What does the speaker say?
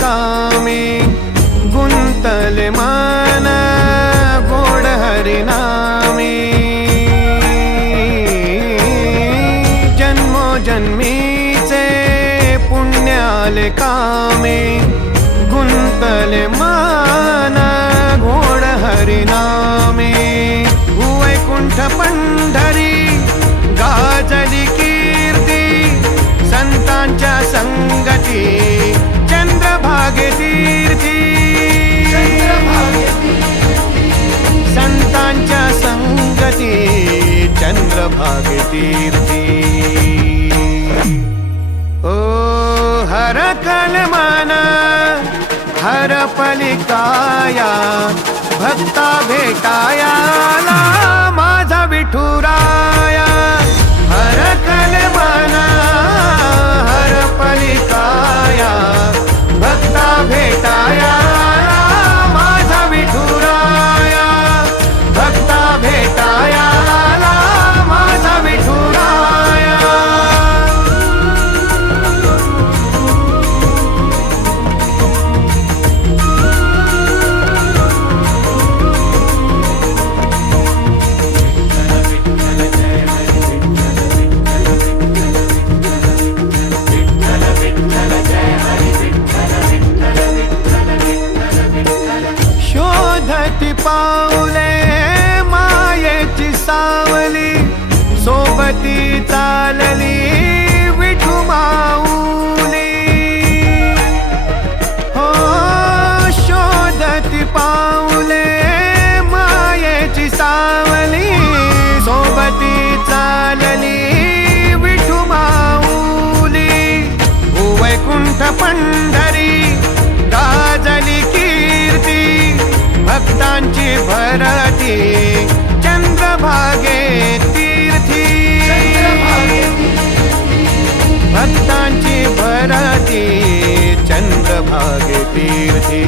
कामे गुंतले मन गोड हरिनामे जन्मोजन्मीचे पुण्याले कामे गुंतले मन गोड हरिनामे वैकुंठ पंढरी गाजली कीर्ती संतांच्या संगती चंद्रभागे तीर्थी संतांच्या संगती चंद्रभागे तीर्थी ओ हर कलमान हर पलिकाया भक्ता भेटाया माझा विठुराया हर कलमाना हर पलिकाया भक्ता भेटाया माझा विठुराया भक्ता भेटाया माझा विठुराया शोधती पाऊले मायेची सावली सोबती चालली विठू माऊली हो शोधती पाऊले मायेची सावली सोबती चालली विठू माऊली वैकुंठ पंढरी गाजली कीर्ती भक्तांची भरती चंद्रभागे तीर्थी भक्तांची भरती चंद्रभागे तीर्थी